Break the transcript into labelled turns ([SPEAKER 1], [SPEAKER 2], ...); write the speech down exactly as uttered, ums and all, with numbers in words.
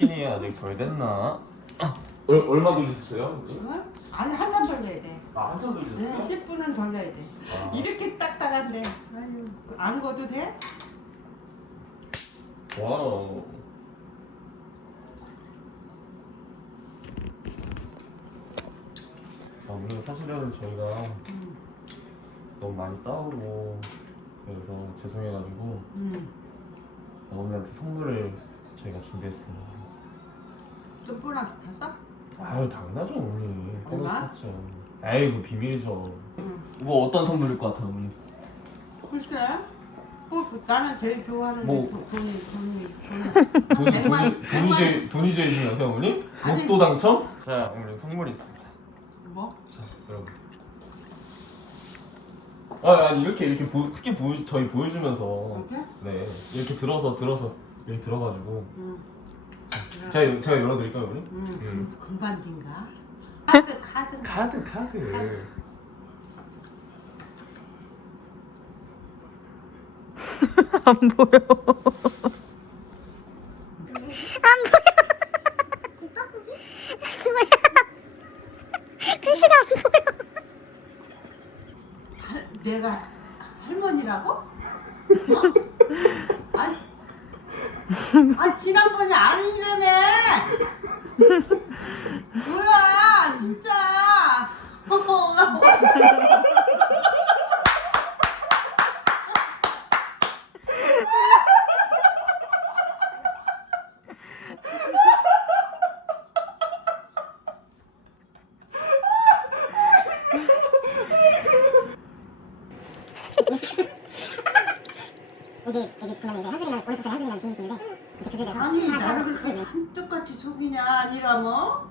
[SPEAKER 1] 이 아직 덜 됐나? 얼, 얼마 돌리셨어요?
[SPEAKER 2] 응? 아니 한참 돌려야 돼.
[SPEAKER 1] 아, 한참 돌리셨어요?
[SPEAKER 2] 네, 십 분은 돌려야 돼.
[SPEAKER 1] 아.
[SPEAKER 2] 이렇게 딱딱한데. 아유, 안 거도 돼?
[SPEAKER 1] 와우. 아, 오늘 사실은 저희가
[SPEAKER 2] 응.
[SPEAKER 1] 너무 많이 싸우고 그래서 죄송해가지고
[SPEAKER 2] 응.
[SPEAKER 1] 어머니한테 선물을 저희가 준비했습니다.
[SPEAKER 2] 또 보너스 탔어?
[SPEAKER 1] 아유 당연하죠 어머니. 보너스
[SPEAKER 2] 얼마?
[SPEAKER 1] 탔죠. 에이 그 비밀이죠.
[SPEAKER 2] 응.
[SPEAKER 1] 뭐 어떤 선물일 것 같아 어머니?
[SPEAKER 2] 글쎄. 뭐 그- 나는 제일 좋아하는
[SPEAKER 1] 뭐.
[SPEAKER 2] 게 돈, 돈이 돈이 돈이.
[SPEAKER 1] 돈이
[SPEAKER 2] 백만-
[SPEAKER 1] 돈이 돈이 제일 돈이 제일 중요하세요 어머니?
[SPEAKER 2] 아니.
[SPEAKER 1] 로또 당첨? 자 어머니 선물이 있습니다.
[SPEAKER 2] 뭐?
[SPEAKER 1] 자 열어보세요. 아 아니 이렇게 이렇게 보, 크게 보여 저희 보여주면서
[SPEAKER 2] 이렇게?
[SPEAKER 1] 네 이렇게 들어서 들어서 이렇게 들어가지고
[SPEAKER 2] 응.
[SPEAKER 1] 제가 제가 열어드릴까요 어머니?
[SPEAKER 2] 응.
[SPEAKER 1] 음.
[SPEAKER 2] 금- 금반지인가? 카드 카드.
[SPEAKER 1] 카드 카드.
[SPEAKER 3] 안 보여. 안 보여. 뭐야? 글씨가 안 보여.
[SPEAKER 2] 할, 내가 할머니라고? 어? 아, 아 지난번에 아니라며. 뭐야 진짜.
[SPEAKER 4] 이게 이게 그러면 이제 한술이랑 오른쪽 사이 한술이랑 개인수인데 이렇게 두 개돼서
[SPEAKER 2] 아니
[SPEAKER 4] 하나
[SPEAKER 2] 나를
[SPEAKER 4] 사고
[SPEAKER 2] 그렇게 한쪽같이 속이냐 아니라뭐?